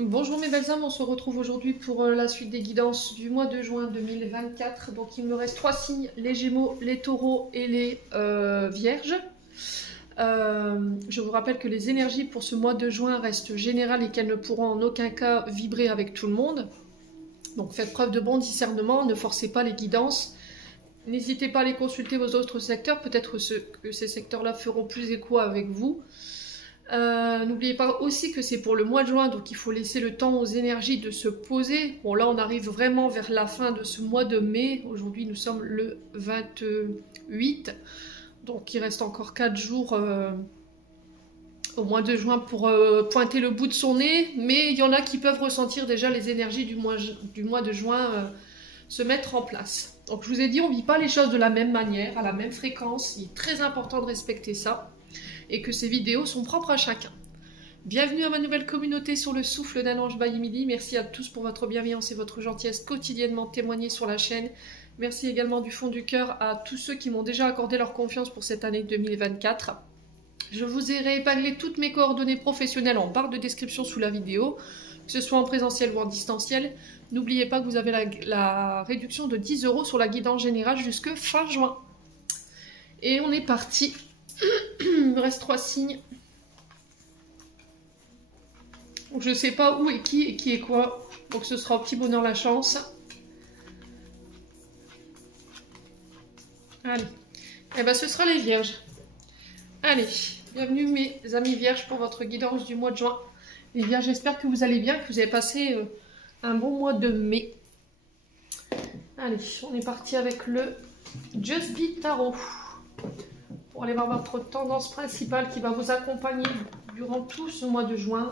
Bonjour mes belles âmes, on se retrouve aujourd'hui pour la suite des guidances du mois de juin 2024. Donc il me reste 3 signes, les Gémeaux, les Taureaux et les Vierges. Je vous rappelle que les énergies pour ce mois de juin restent générales et qu'elles ne pourront en aucun cas vibrer avec tout le monde. Donc faites preuve de bon discernement, ne forcez pas les guidances. N'hésitez pas à aller consulter vos autres secteurs, peut-être que ces secteurs-là feront plus écho avec vous. N'oubliez pas aussi que c'est pour le mois de juin, donc il faut laisser le temps aux énergies de se poser. Bon là on arrive vraiment vers la fin de ce mois de mai, aujourd'hui nous sommes le 28, donc il reste encore 4 jours au mois de juin pour pointer le bout de son nez, mais il y en a qui peuvent ressentir déjà les énergies du mois de juin se mettre en place. Donc je vous ai dit, on ne vit pas les choses de la même manière, à la même fréquence, il est très important de respecter ça. Et que ces vidéos sont propres à chacun. Bienvenue à ma nouvelle communauté sur le souffle d'un ange by Midi. Merci à tous pour votre bienveillance et votre gentillesse quotidiennement témoignée sur la chaîne. Merci également du fond du cœur à tous ceux qui m'ont déjà accordé leur confiance pour cette année 2024. Je vous ai réépinglé toutes mes coordonnées professionnelles en barre de description sous la vidéo, que ce soit en présentiel ou en distanciel. N'oubliez pas que vous avez la réduction de 10 € sur la guidance générale jusque fin juin. Et on est parti. Il me reste 3 signes. Donc je ne sais pas où et qui est quoi. Donc ce sera au petit bonheur la chance. Allez. Et bien ce sera les vierges. Allez. Bienvenue mes amis vierges pour votre guidance du mois de juin. Les vierges, j'espère que vous allez bien, que vous avez passé un bon mois de mai. Allez, on est parti avec le Just Be Tarot. Pour aller voir votre tendance principale qui va vous accompagner durant tout ce mois de juin.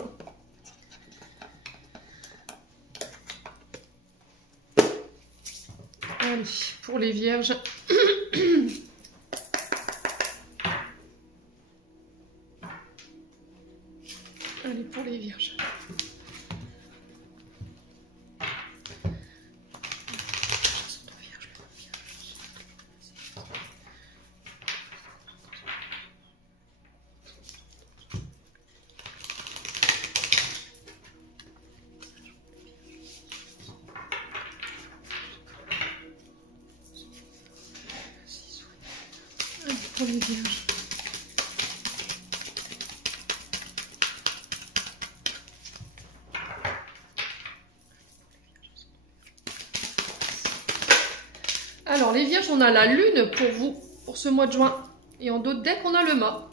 Allez, pour les vierges. Allez, pour les vierges. Pour les vierges. Alors les vierges, on a la lune pour vous, pour ce mois de juin. Et en d'autres decks, on a le mât.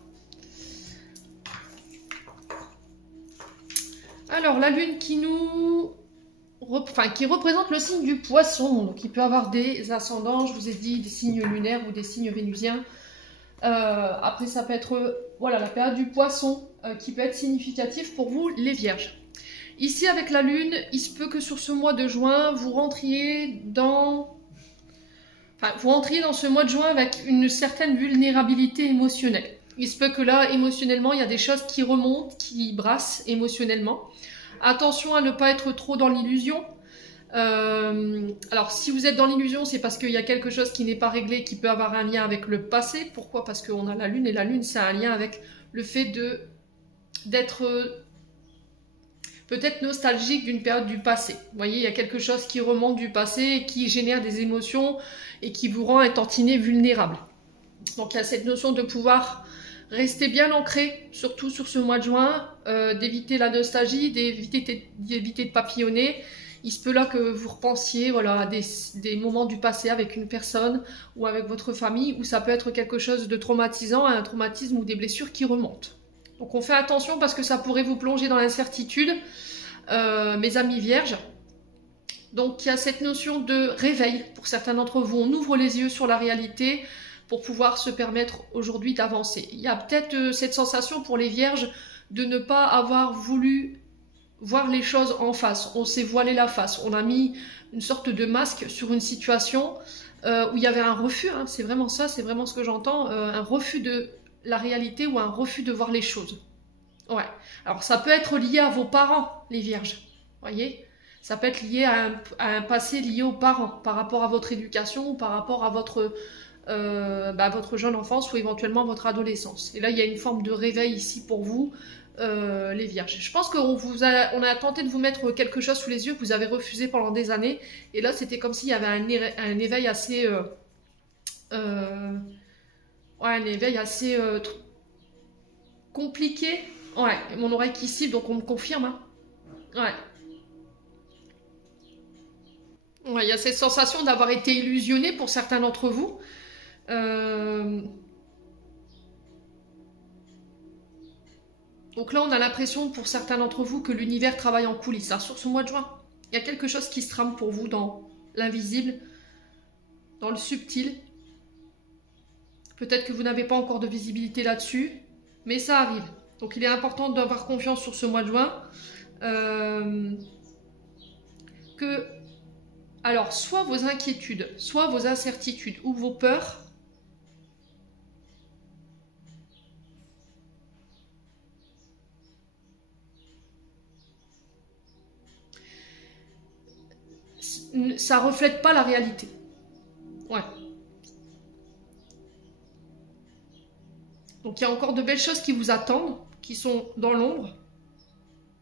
Alors la lune qui qui représente le signe du poisson. Donc il peut avoir des ascendants, je vous ai dit, des signes lunaires ou des signes vénusiens. Après ça peut être voilà, la période du poisson qui peut être significative pour vous les vierges. Ici avec la lune, il se peut que sur ce mois de juin, vous rentriez dans ce mois de juin avec une certaine vulnérabilité émotionnelle. Il se peut que là, émotionnellement, il y a des choses qui remontent, qui brassent émotionnellement. Attention à ne pas être trop dans l'illusion. Alors, si vous êtes dans l'illusion, c'est parce qu'il y a quelque chose qui n'est pas réglé, qui peut avoir un lien avec le passé. Pourquoi? Parce qu'on a la lune, et la lune, c'est un lien avec le fait d'être peut-être nostalgique d'une période du passé. Vous voyez, il y a quelque chose qui remonte du passé, qui génère des émotions et qui vous rend un tantinet vulnérable. Donc, il y a cette notion de pouvoir rester bien ancré, surtout sur ce mois de juin, d'éviter la nostalgie, d'éviter de papillonner. Il se peut là que vous repensiez voilà, à des moments du passé avec une personne ou avec votre famille, où ça peut être quelque chose de traumatisant, un traumatisme ou des blessures qui remontent. Donc on fait attention parce que ça pourrait vous plonger dans l'incertitude, mes amis vierges. Donc il y a cette notion de réveil pour certains d'entre vous. On ouvre les yeux sur la réalité pour pouvoir se permettre aujourd'hui d'avancer. Il y a peut-être cette sensation pour les vierges de ne pas avoir voulu voir les choses en face. On s'est voilé la face. On a mis une sorte de masque sur une situation où il y avait un refus. Hein, c'est vraiment ça, c'est vraiment ce que j'entends. Un refus de la réalité ou un refus de voir les choses. Ouais. Alors ça peut être lié à vos parents, les vierges. Voyez, ça peut être lié à un passé lié aux parents, par rapport à votre éducation ou par rapport à votre jeune enfance ou éventuellement votre adolescence. Et là, il y a une forme de réveil ici pour vous, les vierges. Je pense on a tenté de vous mettre quelque chose sous les yeux que vous avez refusé pendant des années. Et là, c'était comme s'il y avait un éveil assez... un éveil assez compliqué. Ouais, mon oreille qui siffle, donc on me confirme. Hein. Ouais. Ouais, il y a cette sensation d'avoir été illusionné pour certains d'entre vous. Donc là, on a l'impression pour certains d'entre vous que l'univers travaille en coulisses. Alors, sur ce mois de juin, il y a quelque chose qui se trame pour vous dans l'invisible, dans le subtil. Peut-être que vous n'avez pas encore de visibilité là-dessus, mais ça arrive. Donc il est important d'avoir confiance sur ce mois de juin. Alors, soit vos inquiétudes, soit vos incertitudes ou vos peurs ça reflète pas la réalité. Ouais. Donc il y a encore de belles choses qui vous attendent, qui sont dans l'ombre,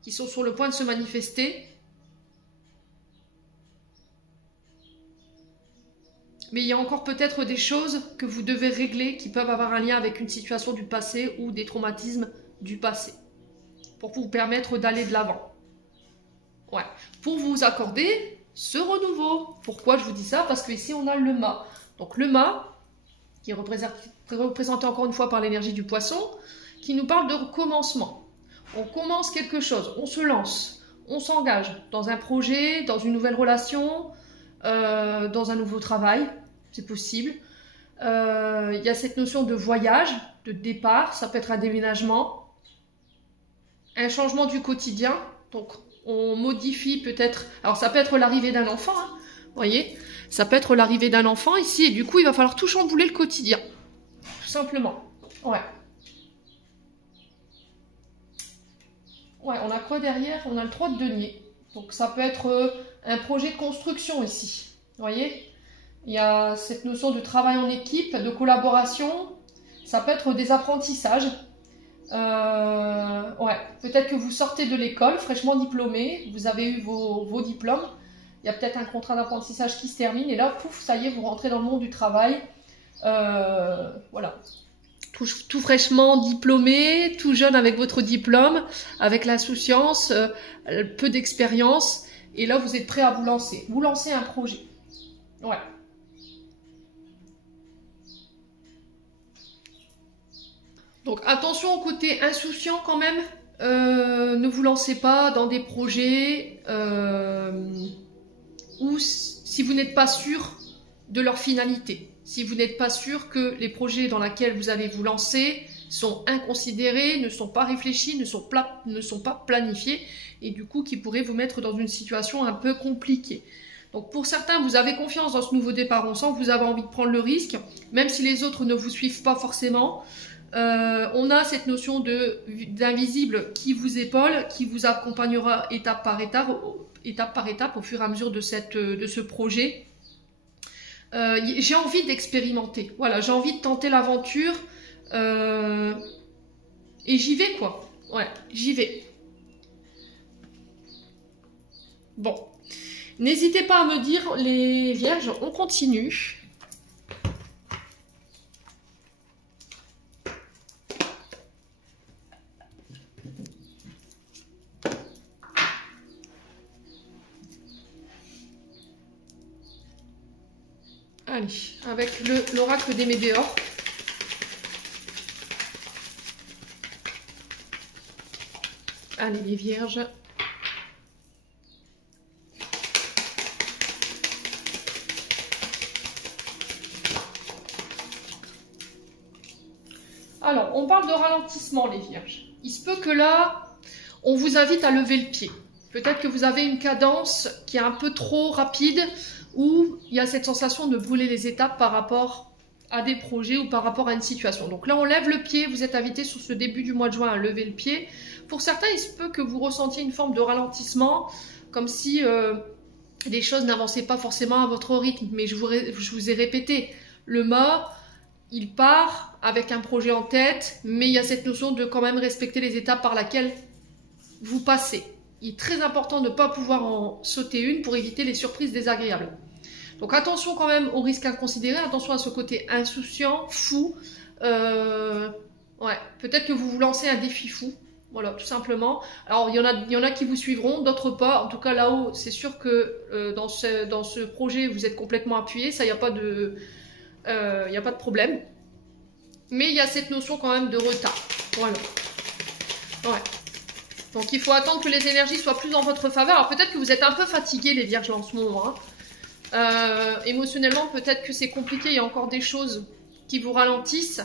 qui sont sur le point de se manifester. Mais il y a encore peut-être des choses que vous devez régler qui peuvent avoir un lien avec une situation du passé ou des traumatismes du passé. Pour vous permettre d'aller de l'avant. Ouais. Pour vous accorder ce renouveau. Pourquoi je vous dis ça? Parce qu'ici on a le mât. Donc le mât, qui est représenté encore une fois par l'énergie du poisson, qui nous parle de recommencement. On commence quelque chose, on se lance, on s'engage dans un projet, dans une nouvelle relation, dans un nouveau travail, c'est possible. Il y a cette notion de voyage, de départ, ça peut être un déménagement, un changement du quotidien, donc on modifie peut-être, alors ça peut être l'arrivée d'un enfant, hein, vous voyez, ça peut être l'arrivée d'un enfant ici, et du coup il va falloir tout chambouler le quotidien, tout simplement, ouais. Ouais, on a quoi derrière? On a le 3 de denier, donc ça peut être un projet de construction ici, vous voyez. Il y a cette notion de travail en équipe, de collaboration, ça peut être des apprentissages. Ouais, peut-être que vous sortez de l'école, fraîchement diplômé, vous avez eu vos diplômes, il y a peut-être un contrat d'apprentissage qui se termine, et là, pouf, ça y est, vous rentrez dans le monde du travail. Voilà. Tout fraîchement diplômé, tout jeune avec votre diplôme, avec l'insouciance, peu d'expérience, et là, vous êtes prêt à vous lancer. Vous lancez un projet. Ouais. Donc attention au côté insouciant quand même, ne vous lancez pas dans des projets où si vous n'êtes pas sûr de leur finalité, si vous n'êtes pas sûr que les projets dans lesquels vous allez vous lancer sont inconsidérés, ne sont pas réfléchis, ne sont pas planifiés et du coup qui pourraient vous mettre dans une situation un peu compliquée. Donc pour certains, vous avez confiance dans ce nouveau départ, on sent que vous avez envie de prendre le risque, même si les autres ne vous suivent pas forcément. On a cette notion d'invisible qui vous épaule, qui vous accompagnera étape par étape au fur et à mesure de ce projet. J'ai envie d'expérimenter, voilà, j'ai envie de tenter l'aventure et j'y vais quoi, ouais, j'y vais. Bon, n'hésitez pas à me dire les vierges, on continue. Allez, avec l'oracle des météores. Allez, les vierges. Alors, on parle de ralentissement, les vierges. Il se peut que là, on vous invite à lever le pied. Peut-être que vous avez une cadence qui est un peu trop rapide, où il y a cette sensation de brûler les étapes par rapport à des projets ou par rapport à une situation. Donc là, on lève le pied, vous êtes invité sur ce début du mois de juin à lever le pied. Pour certains, il se peut que vous ressentiez une forme de ralentissement, comme si les choses n'avançaient pas forcément à votre rythme. Mais je vous ai répété, le mât, il part avec un projet en tête, mais il y a cette notion de quand même respecter les étapes par lesquelles vous passez. Il est très important de ne pas pouvoir en sauter une pour éviter les surprises désagréables. Donc attention quand même aux risques à considérer, attention à ce côté insouciant, fou. Ouais, peut-être que vous vous lancez un défi fou. Voilà, tout simplement. Alors, il y en a qui vous suivront, d'autres pas. En tout cas, là-haut, c'est sûr que dans ce projet, vous êtes complètement appuyé. Ça, il n'y a pas de problème. Mais il y a cette notion quand même de retard. Voilà. Ouais. Donc, il faut attendre que les énergies soient plus en votre faveur. Alors, peut-être que vous êtes un peu fatigués, les vierges, en ce moment. Hein. Émotionnellement, peut-être que c'est compliqué. Il y a encore des choses qui vous ralentissent.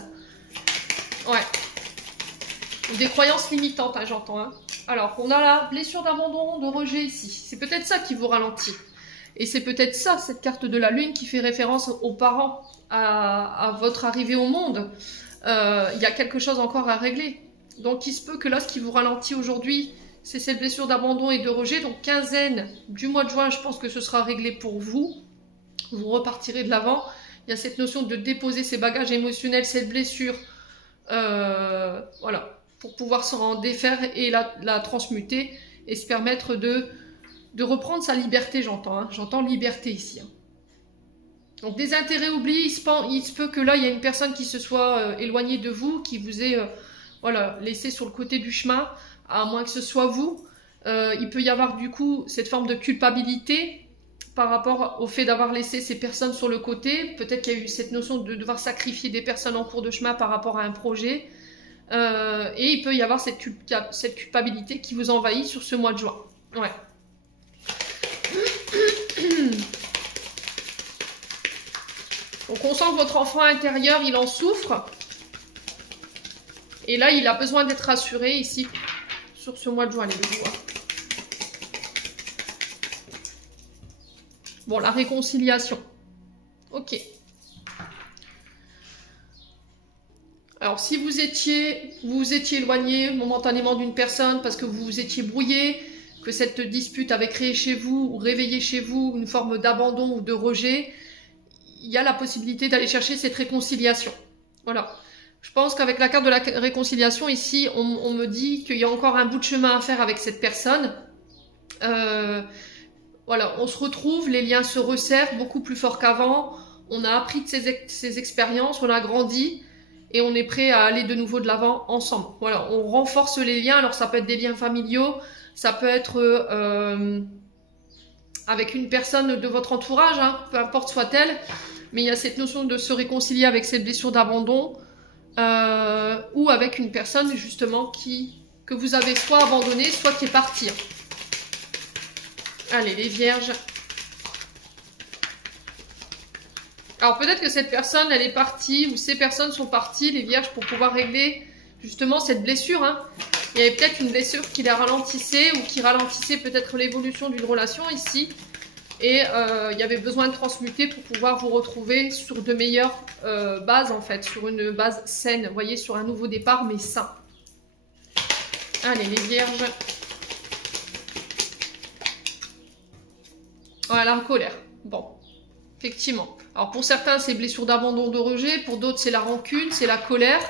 Ouais. Ou des croyances limitantes, hein, j'entends. Hein. Alors, on a la blessure d'abandon, de rejet ici. C'est peut-être ça qui vous ralentit. Et c'est peut-être ça, cette carte de la lune, qui fait référence aux parents, à votre arrivée au monde. Il y a quelque chose encore à régler. Donc, il se peut que là, ce qui vous ralentit aujourd'hui, c'est cette blessure d'abandon et de rejet. Donc, quinzaine du mois de juin, je pense que ce sera réglé pour vous. Vous repartirez de l'avant. Il y a cette notion de déposer ces bagages émotionnels, cette blessure. Voilà. Pour pouvoir s'en défaire et la transmuter et se permettre de reprendre sa liberté, j'entends. Hein. J'entends liberté ici. Hein. Donc des intérêts oubliés, il se peut que là, il y a une personne qui se soit éloignée de vous, qui vous ait voilà, laissé sur le côté du chemin, à moins que ce soit vous. Il peut y avoir du coup cette forme de culpabilité par rapport au fait d'avoir laissé ces personnes sur le côté. Peut-être qu'il y a eu cette notion de devoir sacrifier des personnes en cours de chemin par rapport à un projet. Et il peut y avoir cette culpabilité qui vous envahit sur ce mois de juin. Ouais. Donc on sent que votre enfant intérieur, il en souffre. Et là, il a besoin d'être rassuré ici, sur ce mois de juin, les deux mois. Bon, la réconciliation. Ok. Alors, si vous étiez éloigné momentanément d'une personne parce que vous vous étiez brouillé, que cette dispute avait créé chez vous ou réveillé chez vous une forme d'abandon ou de rejet, il y a la possibilité d'aller chercher cette réconciliation. Voilà. Je pense qu'avec la carte de la réconciliation, ici, on me dit qu'il y a encore un bout de chemin à faire avec cette personne. Voilà, on se retrouve, les liens se resserrent beaucoup plus fort qu'avant. On a appris de ces expériences, on a grandi. Et on est prêt à aller de nouveau de l'avant ensemble. Voilà, on renforce les liens. Alors ça peut être des liens familiaux, ça peut être avec une personne de votre entourage, hein, peu importe soit-elle. Mais il y a cette notion de se réconcilier avec cette blessure d'abandon ou avec une personne justement que vous avez soit abandonnée, soit qui est partie. Allez, les vierges. Alors peut-être que cette personne, elle est partie, ou ces personnes sont parties, les vierges, pour pouvoir régler justement cette blessure. Hein. Il y avait peut-être une blessure qui les ralentissait, ou qui ralentissait peut-être l'évolution d'une relation ici. Et il y avait besoin de transmuter pour pouvoir vous retrouver sur de meilleures bases, en fait, sur une base saine. Vous voyez, sur un nouveau départ, mais sain. Allez, les vierges. Voilà, la colère. Bon, effectivement. Alors pour certains, c'est blessure d'abandon, de rejet. Pour d'autres, c'est la rancune, c'est la colère.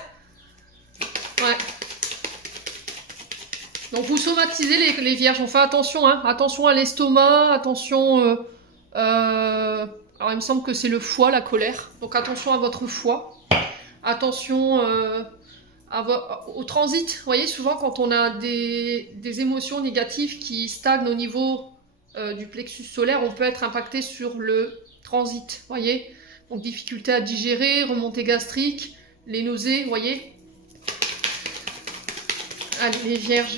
Ouais. Donc vous somatisez les vierges. On fait attention, hein. Attention à l'estomac, attention... alors il me semble que c'est le foie, la colère. Donc attention à votre foie. Attention au transit. Vous voyez, souvent quand on a des émotions négatives qui stagnent au niveau du plexus solaire, on peut être impacté sur le transit, voyez. Donc difficulté à digérer, remontée gastrique, les nausées, voyez. Allez, les vierges.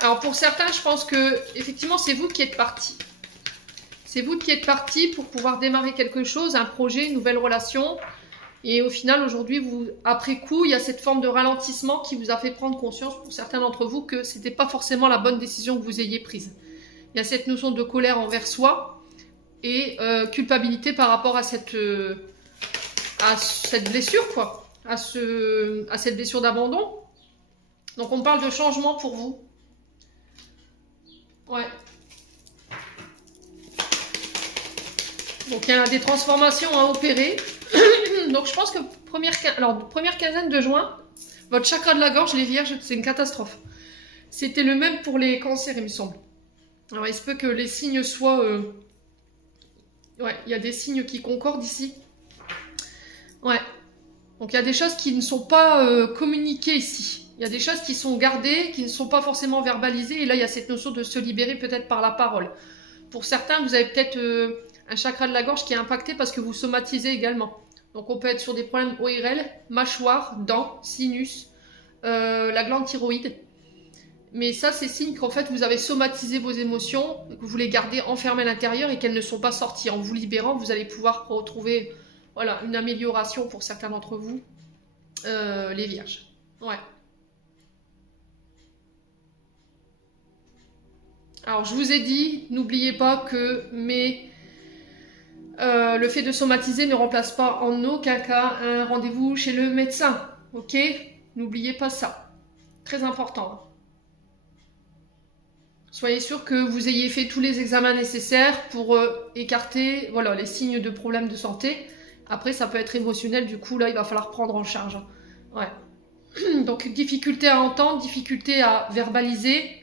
Alors pour certains, je pense que effectivement c'est vous qui êtes partis. C'est vous qui êtes partis pour pouvoir démarrer quelque chose, un projet, une nouvelle relation. Et au final, aujourd'hui, après coup, il y a cette forme de ralentissement qui vous a fait prendre conscience pour certains d'entre vous que ce n'était pas forcément la bonne décision que vous ayez prise. Il y a cette notion de colère envers soi et culpabilité par rapport à cette blessure, quoi, à cette blessure d'abandon. Donc on parle de changement pour vous. Ouais. Donc il y a des transformations à opérer. Donc je pense que première quinzaine de juin, votre chakra de la gorge, les vierges, c'est une catastrophe. C'était le même pour les cancers, il me semble. Alors il se peut que les signes soient... Ouais, il y a des signes qui concordent ici. Ouais. Donc il y a des choses qui ne sont pas communiquées ici. Il y a des choses qui sont gardées, qui ne sont pas forcément verbalisées. Et là, il y a cette notion de se libérer peut-être par la parole. Pour certains, vous avez peut-être un chakra de la gorge qui est impacté parce que vous somatisez également. Donc on peut être sur des problèmes ORL, mâchoire, dents, sinus, la glande thyroïde. Mais ça, c'est signe qu'en fait, vous avez somatisé vos émotions, que vous les gardez enfermées à l'intérieur et qu'elles ne sont pas sorties. En vous libérant, vous allez pouvoir retrouver voilà, une amélioration pour certains d'entre vous, les vierges. Ouais. Alors, je vous ai dit, n'oubliez pas que le fait de somatiser ne remplace pas en aucun cas un rendez-vous chez le médecin. Ok? N'oubliez pas ça. Très important. Soyez sûr que vous ayez fait tous les examens nécessaires pour écarter voilà, les signes de problèmes de santé. Après, ça peut être émotionnel, du coup, là, il va falloir prendre en charge. Ouais. Donc, difficulté à entendre, difficulté à verbaliser.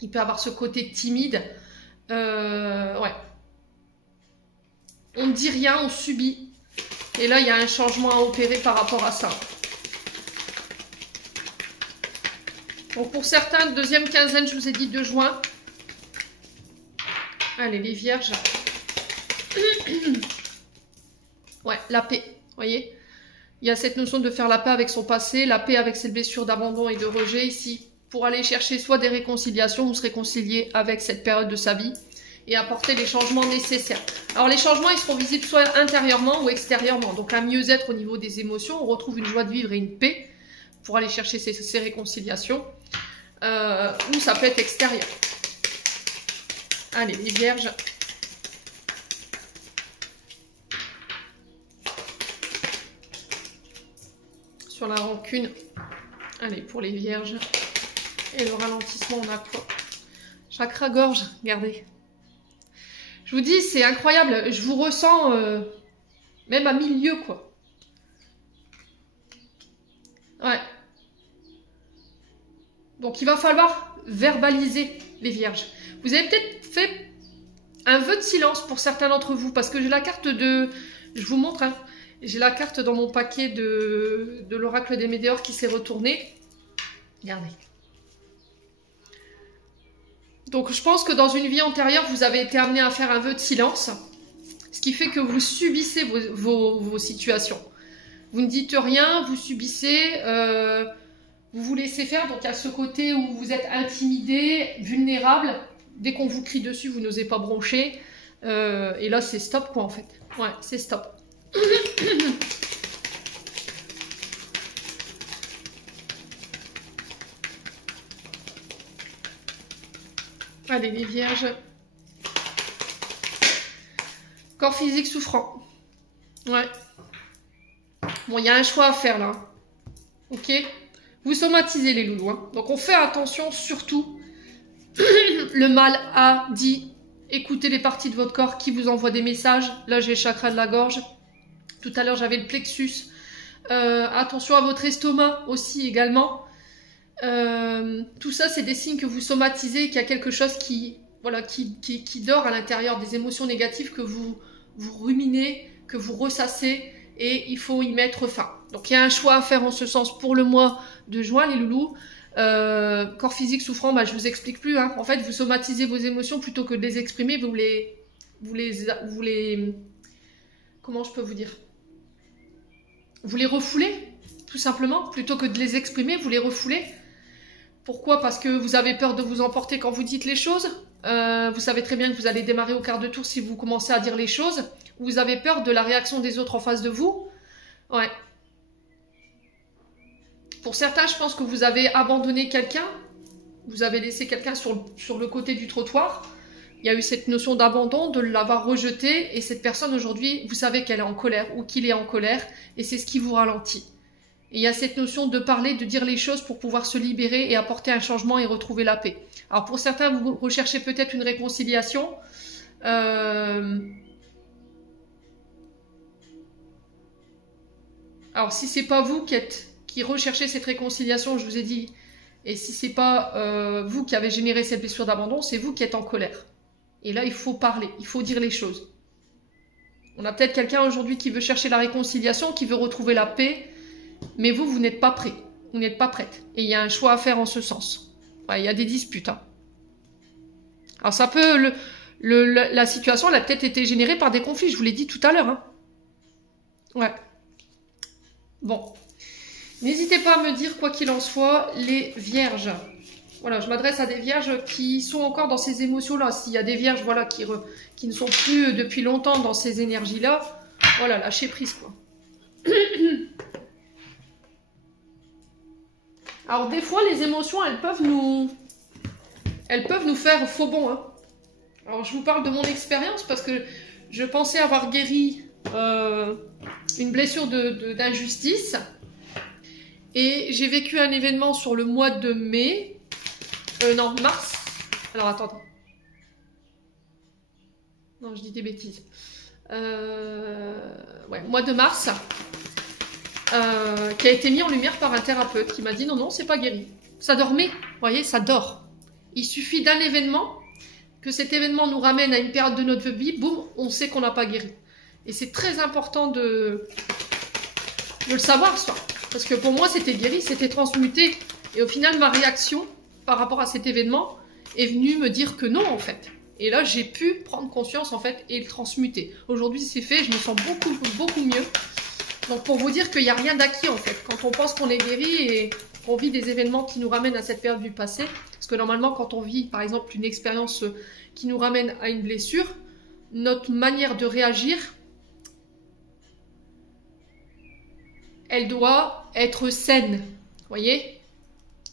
Il peut avoir ce côté timide. Ouais. On ne dit rien, on subit. Et là, il y a un changement à opérer par rapport à ça. Donc, pour certains, deuxième quinzaine, je vous ai dit 2 juin. Allez, les vierges. Ouais, la paix. Vous voyez? Il y a cette notion de faire la paix avec son passé, la paix avec ses blessures d'abandon et de rejet ici. Pour aller chercher soit des réconciliations ou se réconcilier avec cette période de sa vie et apporter les changements nécessaires. Alors les changements, ils seront visibles soit intérieurement ou extérieurement. Donc un mieux-être au niveau des émotions, on retrouve une joie de vivre et une paix pour aller chercher ces réconciliations. Ou ça peut être extérieur. Allez, les vierges. Sur la rancune. Allez, pour les vierges. Et le ralentissement, on a quoi? Chakra gorge, regardez. Je vous dis, c'est incroyable. Je vous ressens même à milieu, quoi. Ouais. Donc, il va falloir verbaliser les vierges. Vous avez peut-être fait un vœu de silence pour certains d'entre vous. Parce que j'ai la carte de... Je vous montre, hein. J'ai la carte dans mon paquet de l'oracle des Météores qui s'est retourné. Regardez. Donc je pense que dans une vie antérieure, vous avez été amené à faire un vœu de silence, ce qui fait que vous subissez vos situations. Vous ne dites rien, vous subissez, vous vous laissez faire. Donc il y a ce côté où vous êtes intimidé, vulnérable. Dès qu'on vous crie dessus, vous n'osez pas broncher. Et là, c'est stop quoi en fait. Ouais, c'est stop. Allez, les vierges. Corps physique souffrant. Ouais. Bon, il y a un choix à faire là. Ok? Vous somatisez les loulous. Hein. Donc, on fait attention surtout. Le mal a dit. Écoutez les parties de votre corps qui vous envoient des messages. Là, j'ai le chakra de la gorge. Tout à l'heure, j'avais le plexus. Attention à votre estomac aussi également. Tout ça, c'est des signes que vous somatisez, qu'il y a quelque chose qui dort à l'intérieur, des émotions négatives que vous ruminez, que vous ressassez, et il faut y mettre fin. Donc, il y a un choix à faire en ce sens pour le mois de juin, les loulous. Corps physique souffrant, bah, je vous explique plus. Hein. En fait, vous somatisez vos émotions plutôt que de les exprimer, vous les comment je peux vous dire? Vous les refoulez, tout simplement, plutôt que de les exprimer, vous les refoulez. Pourquoi? Parce que vous avez peur de vous emporter quand vous dites les choses. Vous savez très bien que vous allez démarrer au quart de tour si vous commencez à dire les choses. Vous avez peur de la réaction des autres en face de vous. Ouais. Pour certains, je pense que vous avez abandonné quelqu'un. Vous avez laissé quelqu'un sur le côté du trottoir. Il y a eu cette notion d'abandon, de l'avoir rejeté. Et cette personne, aujourd'hui, vous savez qu'elle est en colère ou qu'il est en colère. Et c'est ce qui vous ralentit. Et il y a cette notion de parler, de dire les choses pour pouvoir se libérer et apporter un changement et retrouver la paix. Alors pour certains, vous recherchez peut-être une réconciliation. Alors, si c'est pas vous qui recherchez cette réconciliation, je vous ai dit, et si c'est pas vous qui avez généré cette blessure d'abandon, c'est vous qui êtes en colère. Et là, il faut parler, il faut dire les choses. On a peut-être quelqu'un aujourd'hui qui veut chercher la réconciliation, qui veut retrouver la paix, mais vous n'êtes pas prêt, vous n'êtes pas prête. Et il y a un choix à faire en ce sens. Ouais, il y a des disputes. Hein. Alors ça peut, la situation, elle a peut-être été générée par des conflits, je vous l'ai dit tout à l'heure. Hein. Ouais. Bon. N'hésitez pas à me dire, quoi qu'il en soit, les vierges. Voilà, je m'adresse à des vierges qui sont encore dans ces émotions-là. S'il y a des vierges, voilà, qui ne sont plus depuis longtemps dans ces énergies-là, voilà, lâchez prise, quoi. Alors, des fois, les émotions, elles peuvent nous faire faux bond. Hein. Alors, je vous parle de mon expérience parce que je pensais avoir guéri une blessure d'injustice. Et j'ai vécu un événement sur le mois de mai. Non, mars. Alors, attends. Non, je dis des bêtises. Ouais, mois de mars. Qui a été mis en lumière par un thérapeute qui m'a dit non, c'est pas guéri. Ça dormait. Vous voyez, ça dort. Il suffit d'un événement, que cet événement nous ramène à une période de notre vie, boum, on sait qu'on n'a pas guéri. Et c'est très important de le savoir, ça. Parce que pour moi, c'était guéri, c'était transmuté. Et au final, ma réaction par rapport à cet événement est venue me dire que non, en fait. Et là, j'ai pu prendre conscience, en fait, et le transmuter. Aujourd'hui, c'est fait, je me sens beaucoup, beaucoup mieux. Donc, pour vous dire qu'il n'y a rien d'acquis, en fait. Quand on pense qu'on est guéri et qu'on vit des événements qui nous ramènent à cette période du passé, parce que normalement, quand on vit, par exemple, une expérience qui nous ramène à une blessure, notre manière de réagir, elle doit être saine, vous voyez?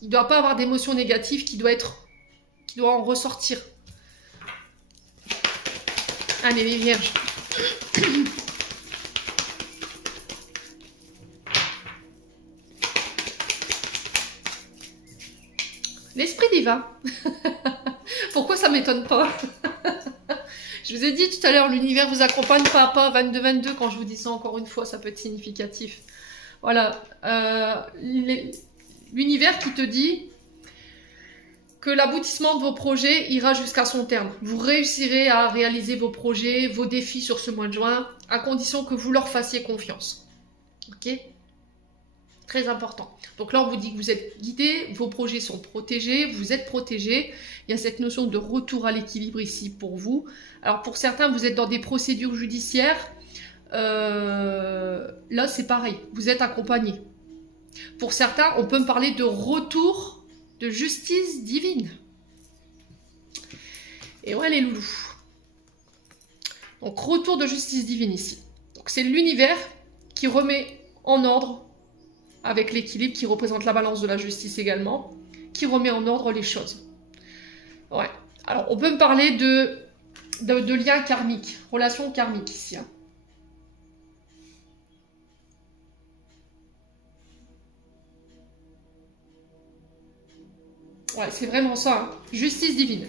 Il ne doit pas avoir d'émotions négatives qui doit en ressortir. Allez, les vierges. L'esprit divin. Pourquoi ça m'étonne pas? Je vous ai dit tout à l'heure, l'univers vous accompagne pas à pas, 22-22, quand je vous dis ça encore une fois, ça peut être significatif. Voilà, l'univers qui te dit que l'aboutissement de vos projets ira jusqu'à son terme. Vous réussirez à réaliser vos projets, vos défis sur ce mois de juin, à condition que vous leur fassiez confiance. Ok? Très important. Donc là, on vous dit que vous êtes guidé, vos projets sont protégés, vous êtes protégé. Il y a cette notion de retour à l'équilibre ici pour vous. Alors pour certains, vous êtes dans des procédures judiciaires. Là, c'est pareil. Vous êtes accompagné. Pour certains, on peut me parler de retour de justice divine. Et ouais, les loulous. Donc, retour de justice divine ici. Donc, c'est l'univers qui remet en ordre, avec l'équilibre qui représente la balance de la justice également, qui remet en ordre les choses. Ouais. Alors, on peut me parler de liens karmiques, relations karmiques ici. Hein. Ouais, c'est vraiment ça. Hein. Justice divine.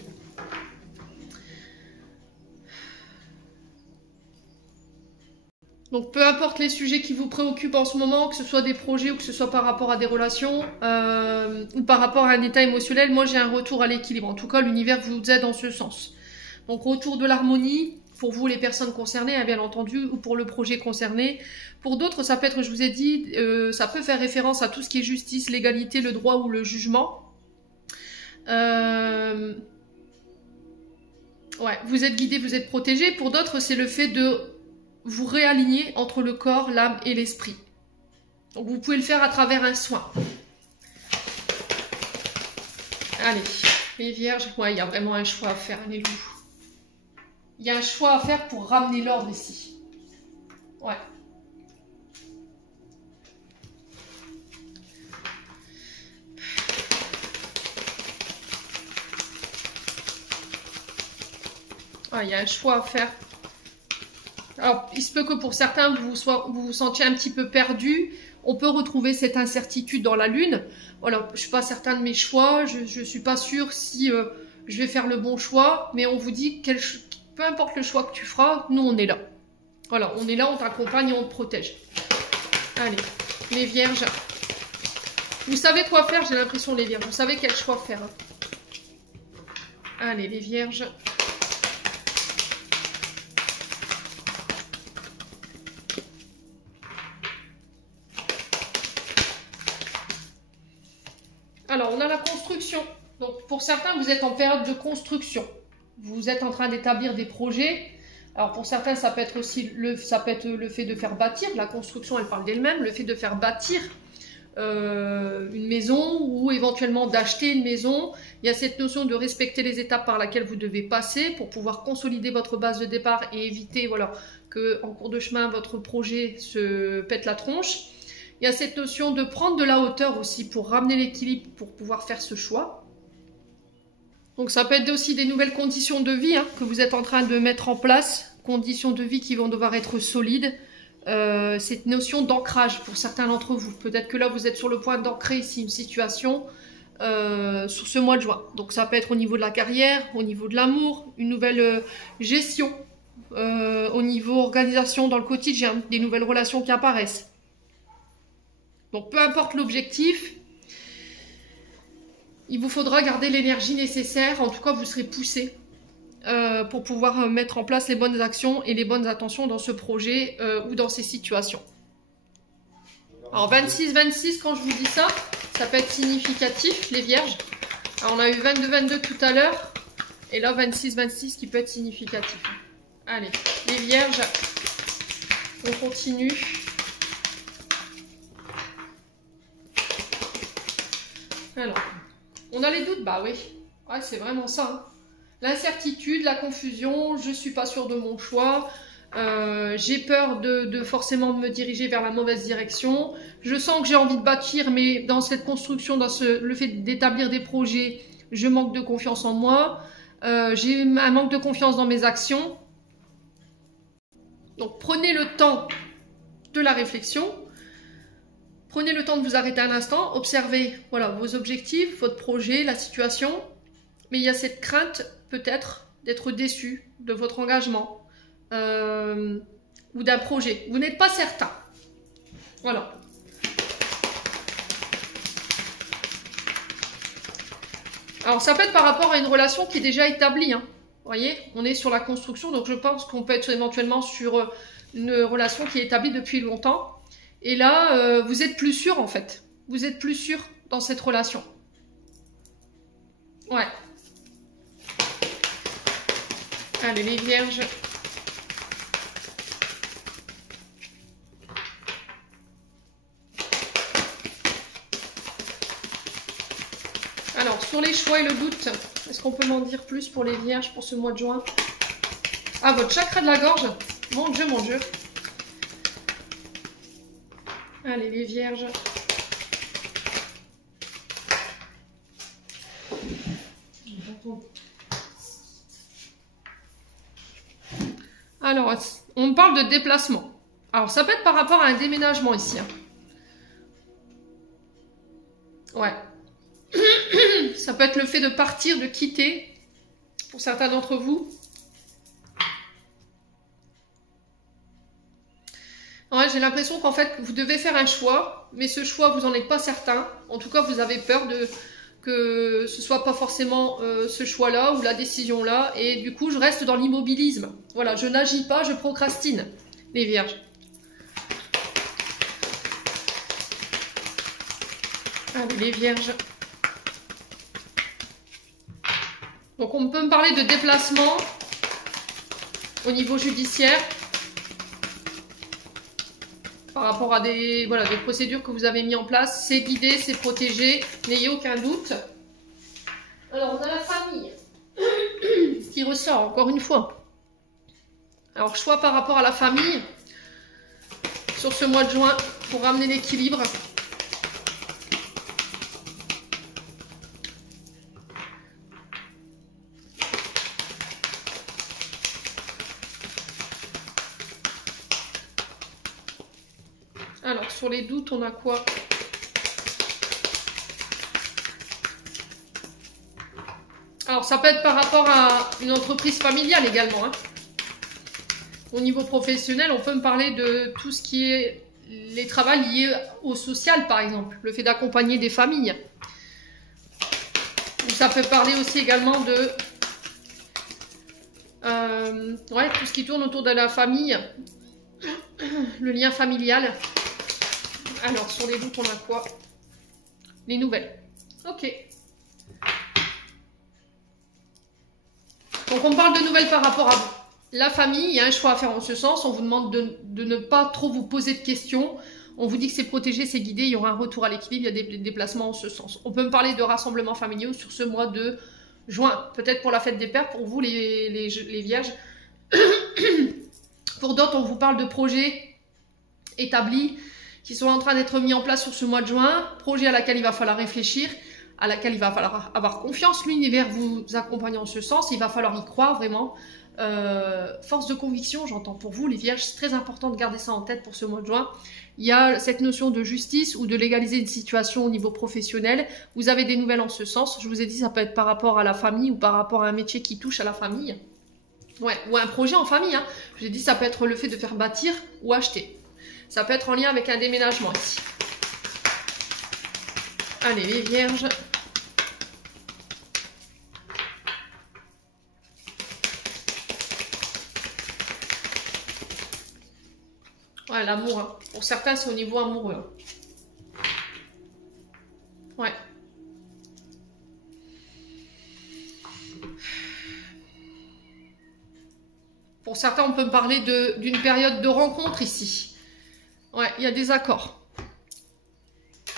Donc, peu importe les sujets qui vous préoccupent en ce moment, que ce soit des projets ou que ce soit par rapport à des relations ou par rapport à un état émotionnel, moi j'ai un retour à l'équilibre. En tout cas, l'univers vous aide en ce sens. Donc, retour de l'harmonie pour vous, les personnes concernées, hein, bien entendu, ou pour le projet concerné. Pour d'autres, ça peut être, je vous ai dit, ça peut faire référence à tout ce qui est justice, légalité, le droit ou le jugement. Ouais, vous êtes guidé, vous êtes protégé. Pour d'autres, c'est le fait de vous réaligner entre le corps, l'âme et l'esprit. Donc vous pouvez le faire à travers un soin. Allez, les vierges, ouais, il y a vraiment un choix à faire, les loups. Il y a un choix à faire pour ramener l'ordre ici. Ouais. Ouais, il y a un choix à faire. Alors, il se peut que pour certains, vous vous sentiez un petit peu perdu. On peut retrouver cette incertitude dans la lune. Voilà, je ne suis pas certain de mes choix. Je ne suis pas sûre si je vais faire le bon choix. Mais on vous dit, peu importe le choix que tu feras, nous, on est là. Voilà, on est là, on t'accompagne et on te protège. Allez, les vierges. Vous savez quoi faire, j'ai l'impression, les vierges. Vous savez quel choix faire. Hein. Allez, les vierges. Alors, on a la construction. Donc, pour certains, vous êtes en période de construction. Vous êtes en train d'établir des projets. Alors, pour certains, ça peut être aussi le fait de faire bâtir. La construction, elle parle d'elle-même. Le fait de faire bâtir une maison ou éventuellement d'acheter une maison. Il y a cette notion de respecter les étapes par lesquelles vous devez passer pour pouvoir consolider votre base de départ et éviter voilà, qu'en cours de chemin, votre projet se pète la tronche. Il y a cette notion de prendre de la hauteur aussi pour ramener l'équilibre, pour pouvoir faire ce choix. Donc ça peut être aussi des nouvelles conditions de vie hein, que vous êtes en train de mettre en place, conditions de vie qui vont devoir être solides. Cette notion d'ancrage pour certains d'entre vous. Peut-être que là vous êtes sur le point d'ancrer ici une situation sur ce mois de juin. Donc ça peut être au niveau de la carrière, au niveau de l'amour, une nouvelle gestion, au niveau organisation dans le quotidien, des nouvelles relations qui apparaissent. Donc peu importe l'objectif, il vous faudra garder l'énergie nécessaire, en tout cas vous serez poussé pour pouvoir mettre en place les bonnes actions et les bonnes intentions dans ce projet ou dans ces situations. Alors 26-26, quand je vous dis ça, ça peut être significatif, les vierges. Alors on a eu 22-22 tout à l'heure, et là 26-26 qui peut être significatif. Allez, les vierges, on continue. Alors, on a les doutes, bah oui, ouais, c'est vraiment ça. Hein. L'incertitude, la confusion, je ne suis pas sûre de mon choix, j'ai peur de forcément me diriger vers la mauvaise direction, je sens que j'ai envie de bâtir, mais dans cette construction, le fait d'établir des projets, je manque de confiance en moi, j'ai un manque de confiance dans mes actions. Donc prenez le temps de la réflexion. Prenez le temps de vous arrêter un instant, observez voilà, vos objectifs, votre projet, la situation. Mais il y a cette crainte peut-être d'être déçu de votre engagement ou d'un projet. Vous n'êtes pas certain. Voilà. Alors ça peut être par rapport à une relation qui est déjà établie. Hein. Vous voyez, on est sur la construction, donc je pense qu'on peut être éventuellement sur une relation qui est établie depuis longtemps. Et là, vous êtes plus sûr en fait. Vous êtes plus sûr dans cette relation. Ouais. Allez, les vierges. Alors, sur les choix et le doute, est-ce qu'on peut m'en dire plus pour les vierges pour ce mois de juin? Ah, votre chakra de la gorge. Mon Dieu, mon Dieu. Allez, les vierges. Alors, on parle de déplacement. Alors, ça peut être par rapport à un déménagement ici. Hein. Ouais. Ça peut être le fait de partir, de quitter, pour certains d'entre vous. Ouais, j'ai l'impression qu'en fait, vous devez faire un choix, mais ce choix, vous n'en êtes pas certain. En tout cas, vous avez peur que ce soit pas forcément ce choix-là ou la décision-là. Et du coup, je reste dans l'immobilisme. Voilà, je n'agis pas, je procrastine, les vierges. Allez, les vierges. Donc, on peut me parler de déplacement au niveau judiciaire. Par rapport à des procédures que vous avez mis en place, c'est guidé, c'est protégé, n'ayez aucun doute. Alors, on a la famille qui ressort, encore une fois. Alors, choix par rapport à la famille sur ce mois de juin pour ramener l'équilibre. Alors, sur les doutes, on a quoi? Alors, ça peut être par rapport à une entreprise familiale également. Hein. Au niveau professionnel, on peut me parler de tout ce qui est les travaux liés au social, par exemple, le fait d'accompagner des familles. Ça peut parler aussi également de ouais, tout ce qui tourne autour de la famille, le lien familial. Alors, sur les doutes, on a quoi? Les nouvelles. Ok. Donc, on parle de nouvelles par rapport à vous. La famille, il y a un choix à faire en ce sens. On vous demande de ne pas trop vous poser de questions. On vous dit que c'est protégé, c'est guidé, il y aura un retour à l'équilibre, il y a des déplacements en ce sens. On peut me parler de rassemblements familiaux sur ce mois de juin. Peut-être pour la fête des pères, pour vous les vierges. Pour d'autres, on vous parle de projets établis qui sont en train d'être mis en place sur ce mois de juin. Projet à laquelle il va falloir réfléchir, à laquelle il va falloir avoir confiance. L'univers vous accompagne en ce sens, il va falloir y croire vraiment. Force de conviction, j'entends pour vous les vierges, c'est très important de garder ça en tête pour ce mois de juin. Il y a cette notion de justice ou de légaliser une situation au niveau professionnel. Vous avez des nouvelles en ce sens. Je vous ai dit, ça peut être par rapport à la famille ou par rapport à un métier qui touche à la famille. Ouais, ou un projet en famille. Hein. Je vous ai dit, ça peut être le fait de faire bâtir ou acheter. Ça peut être en lien avec un déménagement ici. Allez, les vierges. Ouais, l'amour. Hein. Pour certains, c'est au niveau amoureux. Hein. Ouais. Pour certains, on peut me parler d'une période de rencontre ici. Ouais, il y a des accords.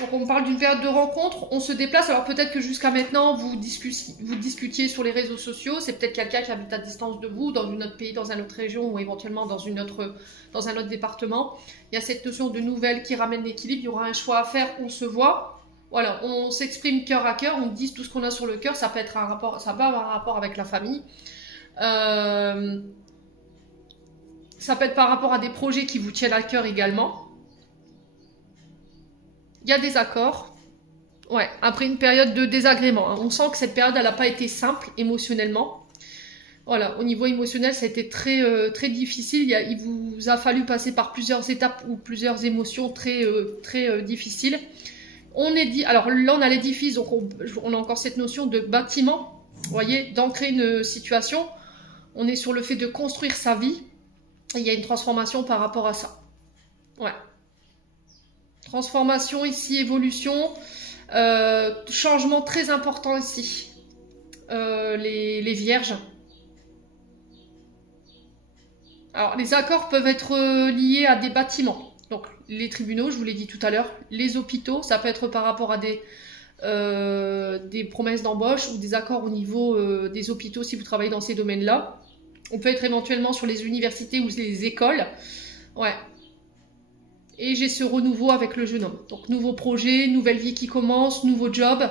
Donc, on me parle d'une période de rencontre. On se déplace. Alors, peut-être que jusqu'à maintenant, vous discutiez sur les réseaux sociaux. C'est peut-être quelqu'un qui habite à distance de vous, dans un autre pays, dans une autre région ou éventuellement dans un autre département. Il y a cette notion de nouvelles qui ramène l'équilibre. Il y aura un choix à faire. On se voit. Voilà, on s'exprime cœur à cœur. On dit tout ce qu'on a sur le cœur. Ça peut être un rapport, ça peut avoir un rapport avec la famille. Ça peut être par rapport à des projets qui vous tiennent à cœur également. Il y a des accords. Ouais, après une période de désagrément. Hein. On sent que cette période, elle n'a pas été simple émotionnellement. Voilà, au niveau émotionnel, ça a été très difficile. Il vous a fallu passer par plusieurs étapes ou plusieurs émotions très difficiles. Alors là, on a l'édifice, donc on a encore cette notion de bâtiment. Vous voyez, d'ancrer une situation. On est sur le fait de construire sa vie. Et il y a une transformation par rapport à ça. Ouais. Transformation ici, évolution, changement très important ici, les vierges. Alors, les accords peuvent être liés à des bâtiments. Donc, les tribunaux, je vous l'ai dit tout à l'heure, les hôpitaux, ça peut être par rapport à des promesses d'embauche ou des accords au niveau des hôpitaux si vous travaillez dans ces domaines-là. On peut être éventuellement sur les universités ou les écoles. Ouais. Et j'ai ce renouveau avec le jeune homme. Donc, nouveau projet, nouvelle vie qui commence, nouveau job.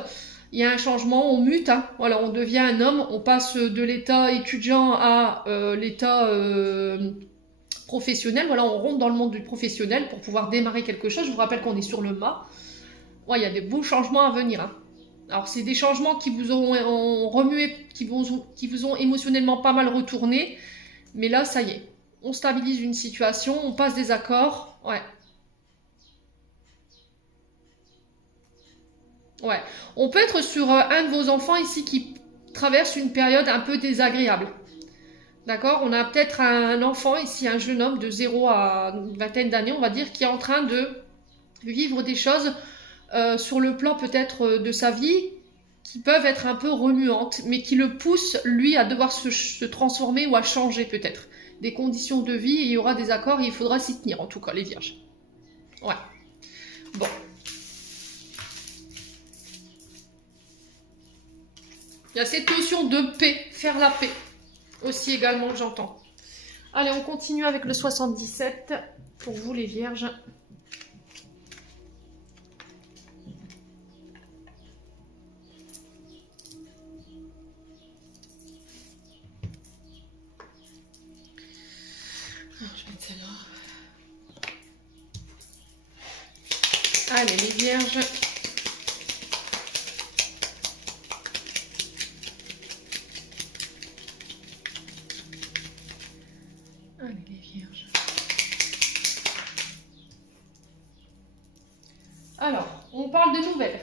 Il y a un changement, on mute. Hein. Voilà, on devient un homme. On passe de l'état étudiant à l'état professionnel. Voilà, on rentre dans le monde du professionnel pour pouvoir démarrer quelque chose. Je vous rappelle qu'on est sur le mât. Ouais, il y a des beaux changements à venir. Hein. Alors, c'est des changements qui vous ont remué, qui vous ont émotionnellement pas mal retourné. Mais là, ça y est. On stabilise une situation, on passe des accords. Ouais. Ouais. On peut être sur un de vos enfants ici qui traverse une période un peu désagréable. D'accord? On a peut-être un enfant ici, un jeune homme de 0 à une vingtaine d'années, on va dire, qui est en train de vivre des choses sur le plan peut-être de sa vie qui peuvent être un peu remuantes, mais qui le poussent, lui, à devoir se transformer ou à changer peut-être. Des conditions de vie, et il y aura des accords et il faudra s'y tenir, en tout cas, les vierges. Ouais. Bon. Il y a cette notion de paix, faire la paix, aussi également que j'entends. Allez, on continue avec le 77, pour vous les vierges. Je vais mettre celle-là. Allez, les vierges. Allez, les vierges. on parle de nouvelles.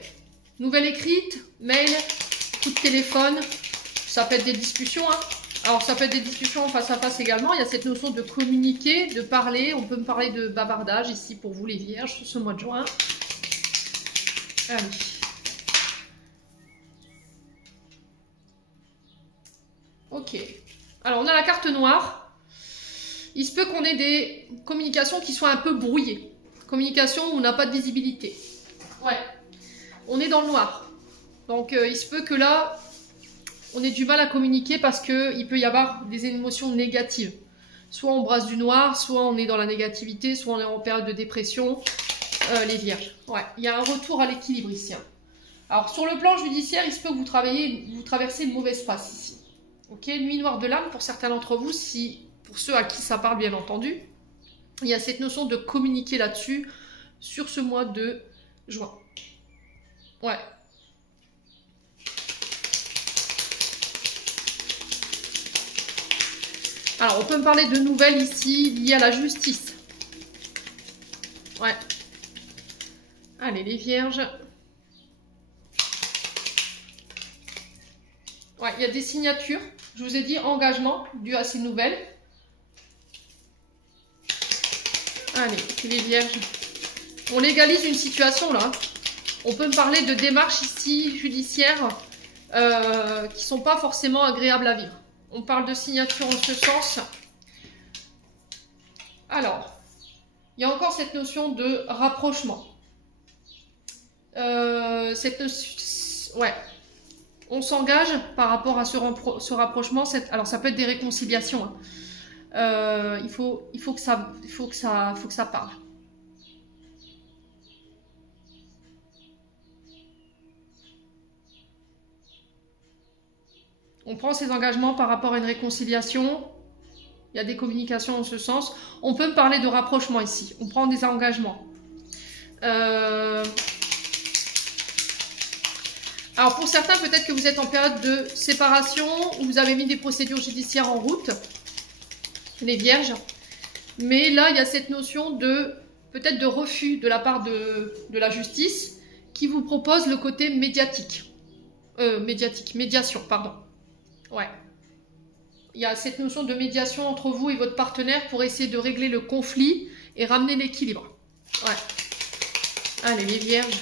Nouvelles écrites, mail, coup de téléphone. Ça peut être des discussions, hein. Alors, ça peut être des discussions face à face également. Il y a cette notion de communiquer, de parler. On peut me parler de bavardage ici pour vous, les vierges, sur ce mois de juin. Allez. Ok. Alors, on a la carte noire. Il se peut qu'on ait des communications qui soient un peu brouillées. Communication où on n'a pas de visibilité. Ouais. On est dans le noir. Donc, il se peut que là, on ait du mal à communiquer parce qu'il peut y avoir des émotions négatives. Soit on brasse du noir, soit on est dans la négativité, soit on est en période de dépression. Les vierges. Ouais, il y a un retour à l'équilibre ici. Hein. Alors, sur le plan judiciaire, il se peut que vous traversez une mauvaise passe ici. Ok, nuit noire de l'âme pour certains d'entre vous, pour ceux à qui ça parle bien entendu. Il y a cette notion de communiquer là-dessus sur ce mois de juin. Ouais. Alors, on peut me parler de nouvelles ici liées à la justice. Ouais. Allez, les vierges. Ouais, il y a des signatures. Je vous ai dit engagement dû à ces nouvelles. Allez, les vierges. On légalise une situation là. On peut me parler de démarches ici judiciaires qui ne sont pas forcément agréables à vivre. On parle de signature en ce sens. Alors, il y a encore cette notion de rapprochement. Ouais. On s'engage par rapport à ce rapprochement. Alors, ça peut être des réconciliations. Hein. Il faut que ça parle. On prend ses engagements par rapport à une réconciliation. Il y a des communications en ce sens. On peut me parler de rapprochement ici. On prend des engagements. Alors pour certains, peut-être que vous êtes en période de séparation ou vous avez mis des procédures judiciaires en route, les vierges. Mais là, il y a cette notion de peut-être de refus de la part de la justice qui vous propose le côté médiation, pardon. Ouais. Il y a cette notion de médiation entre vous et votre partenaire pour essayer de régler le conflit et ramener l'équilibre. Ouais. Allez, les vierges.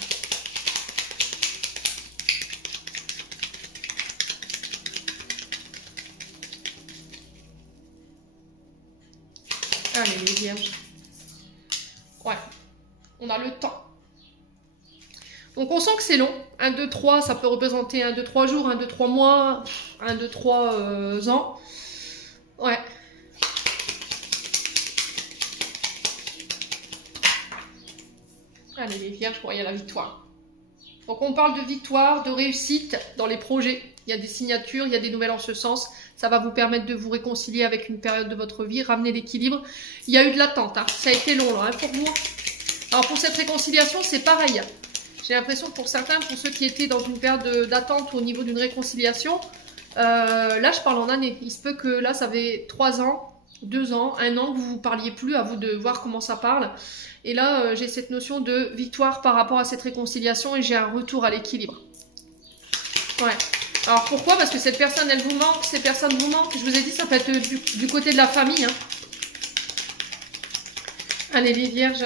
Allez, les vierges. Ouais. On a le temps. Donc, on sent que c'est long. 1, 2, 3, ça peut représenter 1, 2, 3 jours, 1, 2, 3 mois, 1, 2, 3 ans. Ouais. Allez, les vierges, il y a la victoire. Donc, on parle de victoire, de réussite dans les projets. Il y a des signatures, il y a des nouvelles en ce sens. Ça va vous permettre de vous réconcilier avec une période de votre vie, ramener l'équilibre. Il y a eu de l'attente. Hein. Ça a été long là, hein, pour vous. Alors, pour cette réconciliation, c'est pareil. J'ai l'impression que pour certains, pour ceux qui étaient dans une période d'attente au niveau d'une réconciliation, là, je parle en années. Il se peut que là, ça fait 3 ans, 2 ans, 1 an que vous ne parliez plus, à vous de voir comment ça parle. Et là, j'ai cette notion de victoire par rapport à cette réconciliation et j'ai un retour à l'équilibre. Ouais. Alors, pourquoi? Parce que cette personne, elle vous manque, ces personnes vous manquent. Je vous ai dit, ça peut être du côté de la famille. Hein. Allez, les vierges.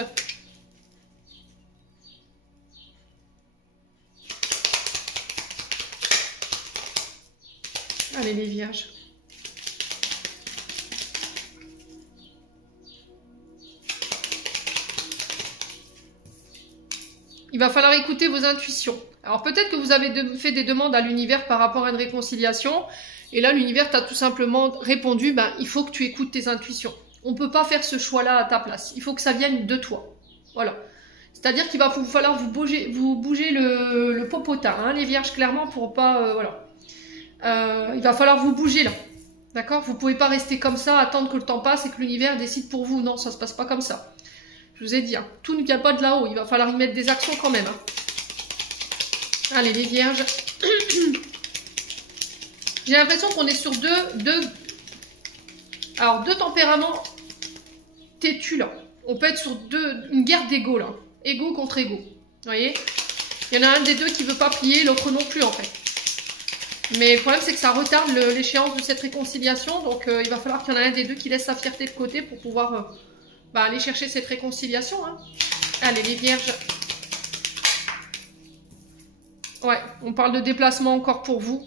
Allez, les vierges. Il va falloir écouter vos intuitions. Alors peut-être que vous avez fait des demandes à l'univers par rapport à une réconciliation. Et là, l'univers t'a tout simplement répondu, ben, il faut que tu écoutes tes intuitions. On ne peut pas faire ce choix-là à ta place. Il faut que ça vienne de toi. Voilà. C'est-à-dire qu'il va vous falloir vous bouger le popotin, hein, les vierges, clairement, pour pas... voilà. Il va falloir vous bouger là. D'accord? Vous ne pouvez pas rester comme ça, attendre que le temps passe et que l'univers décide pour vous. Non, ça ne se passe pas comme ça. Je vous ai dit, hein, tout ne vient pas de là-haut. Il va falloir y mettre des actions quand même. Hein. Allez, les vierges. J'ai l'impression qu'on est sur deux tempéraments têtus là. On peut être sur une guerre d'ego là. Ego contre ego. Vous voyez? Il y en a un des deux qui ne veut pas plier, l'autre non plus en fait. Mais le problème c'est que ça retarde l'échéance de cette réconciliation. Donc il va falloir qu'il y en a un des deux qui laisse sa fierté de côté pour pouvoir aller chercher cette réconciliation. Hein. Allez les vierges. Ouais, on parle de déplacement encore pour vous.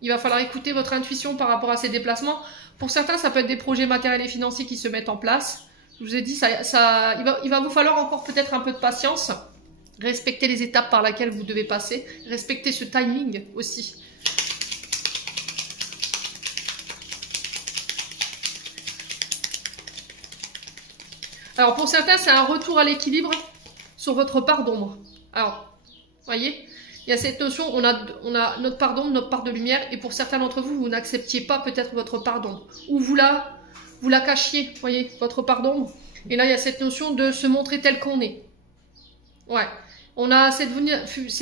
Il va falloir écouter votre intuition par rapport à ces déplacements. Pour certains, ça peut être des projets matériels et financiers qui se mettent en place. Je vous ai dit, il va vous falloir encore peut-être un peu de patience. Respectez les étapes par lesquelles vous devez passer. Respectez ce timing aussi. Alors pour certains, c'est un retour à l'équilibre sur votre part d'ombre. Alors, voyez, il y a cette notion, on a notre part d'ombre, notre part de lumière, et pour certains d'entre vous, vous n'acceptiez pas peut-être votre part d'ombre. Ou vous la cachiez, voyez, votre part d'ombre. Et là, il y a cette notion de se montrer tel qu'on est. Ouais. On a cette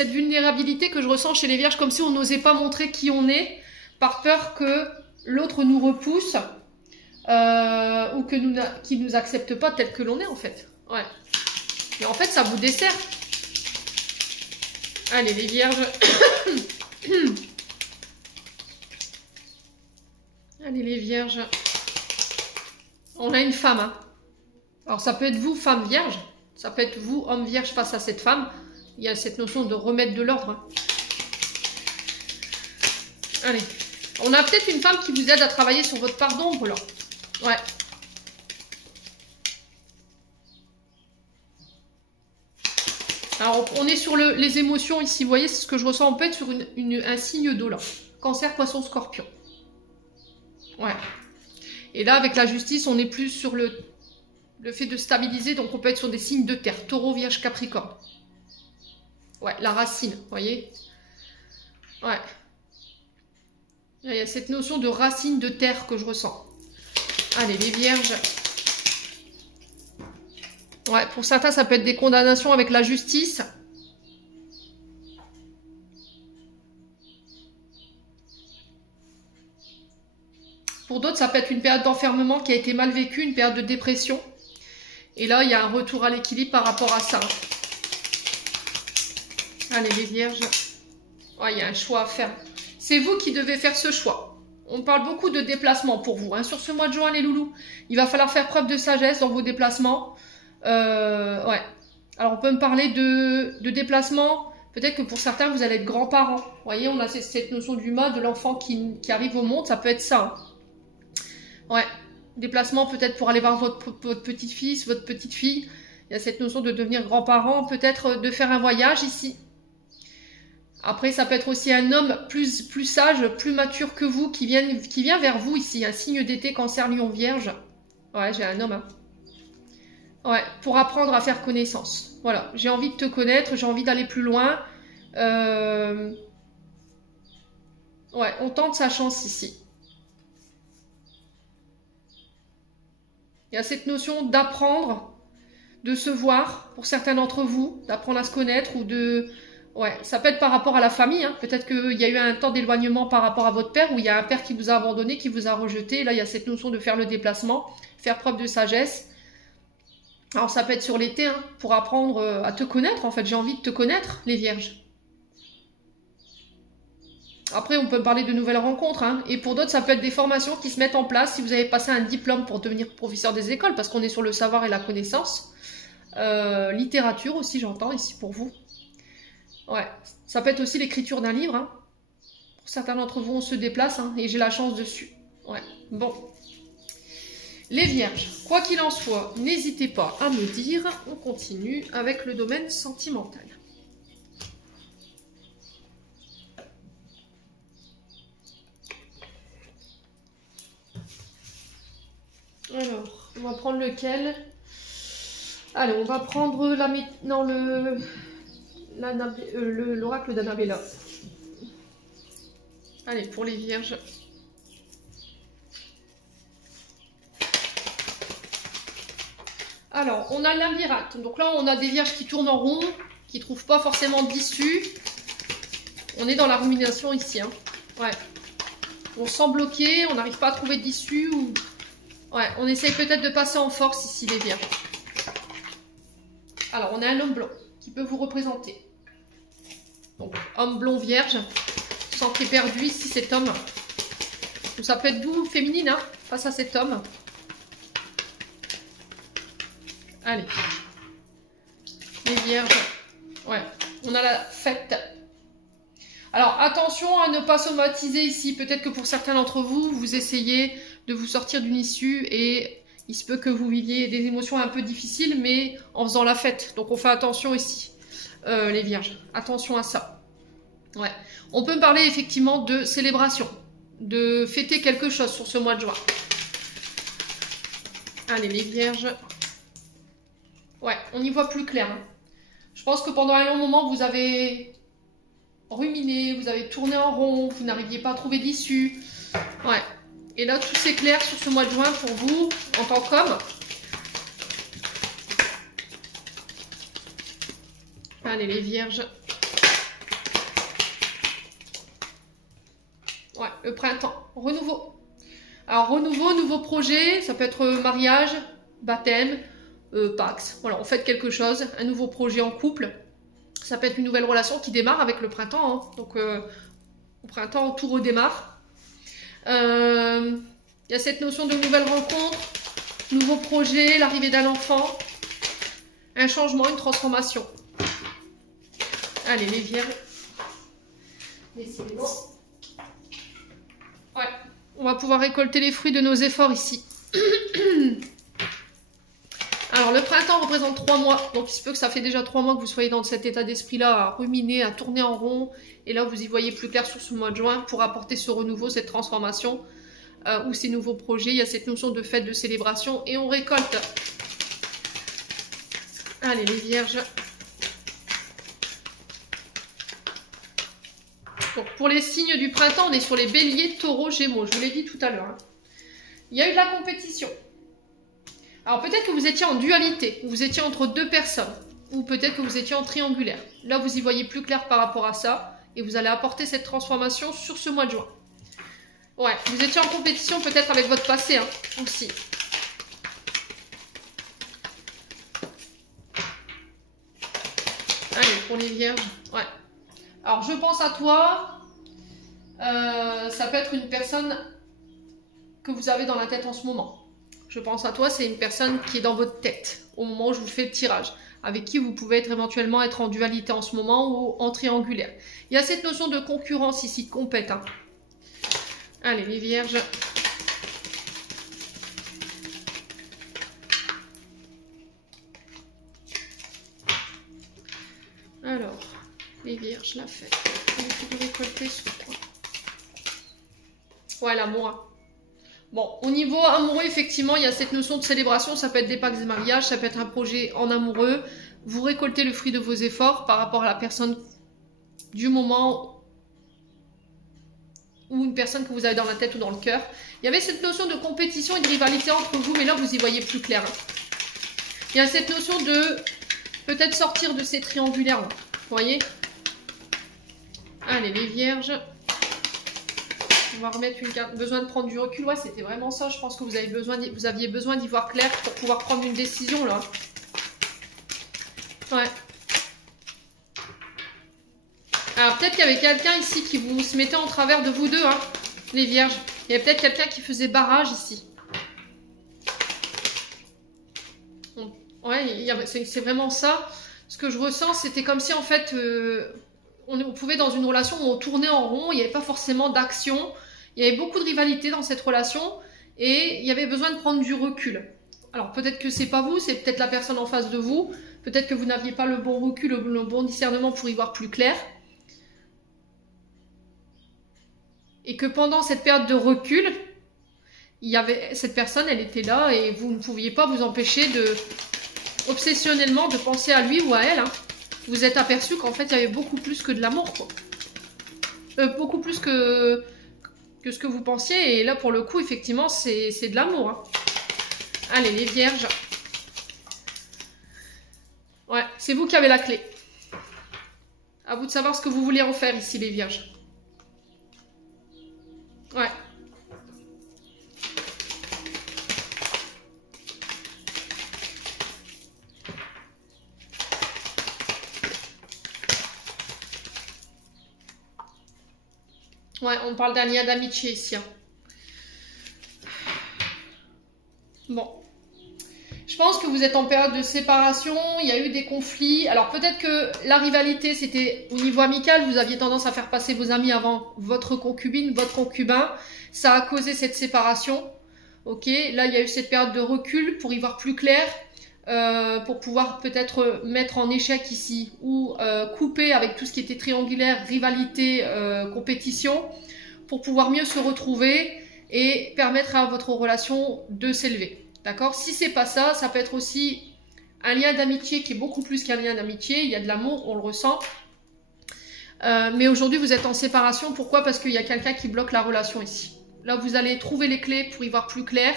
vulnérabilité que je ressens chez les vierges, comme si on n'osait pas montrer qui on est, par peur que l'autre nous repousse, ou qu'il nous accepte pas tel que l'on est, en fait. Ouais. Mais en fait, ça vous dessert. Allez, les vierges. Allez, les vierges. On a une femme, hein. Alors, ça peut être vous, femme vierge. Ça peut être vous, homme vierge, face à cette femme. Il y a cette notion de remettre de l'ordre. Hein. Allez. On a peut-être une femme qui vous aide à travailler sur votre part d'ombre, là. Ouais. Alors, on est sur les émotions ici. Vous voyez, c'est ce que je ressens. On peut être sur un signe d'eau, là. Cancer, poisson, scorpion. Ouais. Et là, avec la justice, on est plus sur le fait de stabiliser. Donc, on peut être sur des signes de terre. Taureau, Vierge, Capricorne. Ouais, la racine, vous voyez. Ouais. Il y a cette notion de racine de terre que je ressens. Allez, les vierges. Ouais, pour certains, ça peut être des condamnations avec la justice. Pour d'autres, ça peut être une période d'enfermement qui a été mal vécue, une période de dépression. Et là, il y a un retour à l'équilibre par rapport à ça. Allez, les vierges. Ouais, il y a un choix à faire. C'est vous qui devez faire ce choix. On parle beaucoup de déplacement pour vous. Hein. Sur ce mois de juin, les loulous, il va falloir faire preuve de sagesse dans vos déplacements. Ouais. Alors, on peut me parler de déplacement. Peut-être que pour certains, vous allez être grands-parents. Vous voyez, on a cette notion du mât, de l'enfant qui arrive au monde. Ça peut être ça. Hein. Ouais. Déplacement peut-être pour aller voir votre petit-fils, votre petite-fille. Il y a cette notion de devenir grand-parent. Peut-être de faire un voyage ici. Après, ça peut être aussi un homme plus sage, plus mature que vous, qui vient vers vous ici. Un signe d'été, cancer, lion, vierge. Ouais, j'ai un homme. Hein. Ouais, pour apprendre à faire connaissance. Voilà, j'ai envie de te connaître, j'ai envie d'aller plus loin. Ouais, on tente sa chance ici. Il y a cette notion d'apprendre, de se voir, pour certains d'entre vous, d'apprendre à se connaître ou de... Ouais, ça peut être par rapport à la famille. Hein. Peut-être qu'il y a eu un temps d'éloignement par rapport à votre père, où il y a un père qui vous a abandonné, qui vous a rejeté. Là, il y a cette notion de faire le déplacement, faire preuve de sagesse. Alors, ça peut être sur l'été, hein, pour apprendre à te connaître. En fait, j'ai envie de te connaître, les vierges. Après, on peut parler de nouvelles rencontres. Hein. Et pour d'autres, ça peut être des formations qui se mettent en place. Si vous avez passé un diplôme pour devenir professeur des écoles, parce qu'on est sur le savoir et la connaissance. Littérature aussi, j'entends, ici pour vous. Ouais, ça peut être aussi l'écriture d'un livre. Hein. Pour certains d'entre vous, on se déplace hein, et j'ai la chance dessus. Ouais, bon. Les vierges, quoi qu'il en soit, n'hésitez pas à me dire. On continue avec le domaine sentimental. Alors, on va prendre lequel? Allez, on va prendre l'oracle d'Annabella. Allez, pour les vierges. Alors, on a la virate. Donc là, on a des vierges qui tournent en rond, qui ne trouvent pas forcément d'issue. On est dans la rumination ici. Hein. Ouais. On se sent bloqué, on n'arrive pas à trouver d'issue. Ou... Ouais, on essaye peut-être de passer en force ici, les vierges. Alors, on a un homme blanc qui peut vous représenter. Donc, homme blond vierge. Sentez perdu ici cet homme. Donc, ça peut être vous, féminine, hein, face à cet homme. Allez. Les vierges. Ouais, on a la fête. Alors, attention à ne pas somatiser ici. Peut-être que pour certains d'entre vous, vous essayez de vous sortir d'une issue et il se peut que vous viviez des émotions un peu difficiles, mais en faisant la fête. Donc, on fait attention ici, les vierges. Attention à ça. Ouais. On peut parler effectivement de célébration, de fêter quelque chose sur ce mois de juin. Allez, les vierges. Ouais, on y voit plus clair. Hein. Je pense que pendant un long moment, vous avez ruminé, vous avez tourné en rond, vous n'arriviez pas à trouver d'issue. Ouais. Et là, tout s'éclaire sur ce mois de juin pour vous, en tant qu'homme. Allez, les vierges. Ouais, le printemps. Renouveau. Alors, renouveau, nouveau projet. Ça peut être mariage, baptême, Pax. Voilà, on fait quelque chose. Un nouveau projet en couple. Ça peut être une nouvelle relation qui démarre avec le printemps. Hein. Donc, au printemps, tout redémarre. Il y a cette notion de nouvelle rencontre, nouveau projet, l'arrivée d'un enfant, un changement, une transformation. Allez, les vierges. Décidément. Ouais, on va pouvoir récolter les fruits de nos efforts ici. Alors, le printemps représente 3 mois. Donc, il se peut que ça fait déjà 3 mois que vous soyez dans cet état d'esprit-là, à ruminer, à tourner en rond. Et là, vous y voyez plus clair sur ce mois de juin pour apporter ce renouveau, cette transformation ou ces nouveaux projets. Il y a cette notion de fête, de célébration. Et on récolte. Allez, les vierges. Donc, pour les signes du printemps, on est sur les béliers, taureaux, gémeaux. Je vous l'ai dit tout à l'heure. Hein. Il y a eu de la compétition. Alors peut-être que vous étiez en dualité, vous étiez entre 2 personnes, ou peut-être que vous étiez en triangulaire. Là, vous y voyez plus clair par rapport à ça, et vous allez apporter cette transformation sur ce mois de juin. Ouais, vous étiez en compétition peut-être avec votre passé, hein, aussi. Allez, pour les vierges, ouais. Alors, je pense à toi, ça peut être une personne que vous avez dans la tête en ce moment. Je pense à toi, c'est une personne qui est dans votre tête au moment où je vous fais le tirage, avec qui vous pouvez éventuellement être en dualité en ce moment ou en triangulaire. Il y a cette notion de concurrence ici, de compète. Hein. Allez, les vierges. Alors, les vierges, la fête. On peut récolter ce point. Ouais, l'amour. Bon, au niveau amoureux, effectivement, il y a cette notion de célébration. Ça peut être des pactes de mariage, ça peut être un projet en amoureux. Vous récoltez le fruit de vos efforts par rapport à la personne du moment ou une personne que vous avez dans la tête ou dans le cœur. Il y avait cette notion de compétition et de rivalité entre vous, mais là, vous y voyez plus clair. Il y a cette notion de peut-être sortir de ces triangulaires. Vous voyez? Allez, les vierges. On va remettre une carte. Besoin de prendre du recul. Ouais, c'était vraiment ça. Je pense que vous aviez besoin d'y voir clair pour pouvoir prendre une décision, là. Ouais. Alors, peut-être qu'il y avait quelqu'un ici qui vous se mettait en travers de vous deux, hein, les vierges. Il y avait peut-être quelqu'un qui faisait barrage ici. Ouais, c'est vraiment ça. Ce que je ressens, c'était comme si, en fait, on pouvait, dans une relation où on tournait en rond, il n'y avait pas forcément d'action. Il y avait beaucoup de rivalité dans cette relation et il y avait besoin de prendre du recul. Alors, peut-être que c'est pas vous, c'est peut-être la personne en face de vous. Peut-être que vous n'aviez pas le bon recul, le bon discernement pour y voir plus clair. Et que pendant cette période de recul, cette personne, elle était là et vous ne pouviez pas vous empêcher obsessionnellement de penser à lui ou à elle. Hein. Vous êtes aperçu qu'en fait, il y avait beaucoup plus que de l'amour, quoi. Beaucoup plus que ce que vous pensiez. Et là, pour le coup, effectivement, c'est de l'amour. Hein. Allez, les vierges. Ouais, c'est vous qui avez la clé. À vous de savoir ce que vous voulez en faire ici, les vierges. Ouais. Ouais, on parle d'un lien d'amitié ici. Hein. Bon. Je pense que vous êtes en période de séparation, il y a eu des conflits. Alors peut-être que la rivalité, c'était au niveau amical, vous aviez tendance à faire passer vos amis avant votre concubine, votre concubin. Ça a causé cette séparation. Ok, là il y a eu cette période de recul pour y voir plus clair, pour pouvoir peut-être mettre en échec ici ou couper avec tout ce qui était triangulaire, rivalité, compétition, pour pouvoir mieux se retrouver et permettre à votre relation de s'élever. D'accord? Si c'est pas ça, ça peut être aussi un lien d'amitié qui est beaucoup plus qu'un lien d'amitié. Il y a de l'amour, on le ressent. Mais aujourd'hui, vous êtes en séparation. Pourquoi? Parce qu'il y a quelqu'un qui bloque la relation ici. Là, vous allez trouver les clés pour y voir plus clair.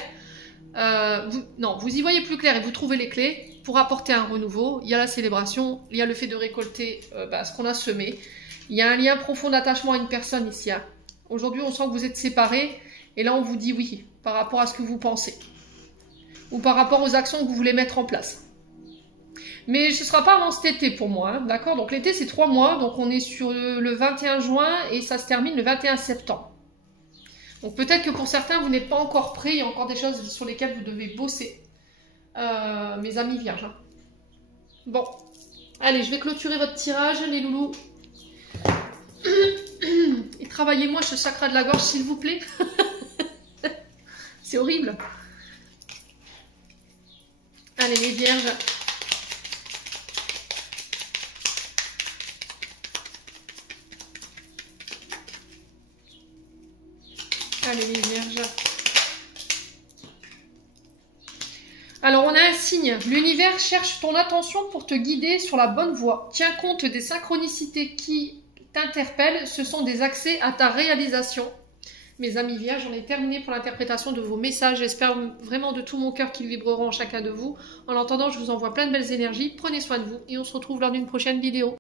Vous y voyez plus clair et vous trouvez les clés pour apporter un renouveau. Il y a la célébration, il y a le fait de récolter ce qu'on a semé. Il y a un lien profond d'attachement à une personne ici. Hein. Aujourd'hui, on sent que vous êtes séparés. Et là, on vous dit oui par rapport à ce que vous pensez. Ou par rapport aux actions que vous voulez mettre en place. Mais ce ne sera pas avant cet été pour moi, hein, d'accord? Donc l'été c'est 3 mois, donc on est sur le 21 juin et ça se termine le 21 septembre. Donc peut-être que pour certains vous n'êtes pas encore prêts, il y a encore des choses sur lesquelles vous devez bosser. Mes amis vierges. Hein. Bon, allez, je vais clôturer votre tirage, les loulous. Et travaillez-moi ce chakra de la gorge s'il vous plaît. C'est horrible. Allez les vierges. Allez les vierges. Alors on a un signe. L'univers cherche ton attention pour te guider sur la bonne voie. Tiens compte des synchronicités qui t'interpellent. Ce sont des accès à ta réalisation. Mes amis vierges, j'en ai terminé pour l'interprétation de vos messages. J'espère vraiment de tout mon cœur qu'ils vibreront en chacun de vous. En l'entendant, je vous envoie plein de belles énergies. Prenez soin de vous et on se retrouve lors d'une prochaine vidéo.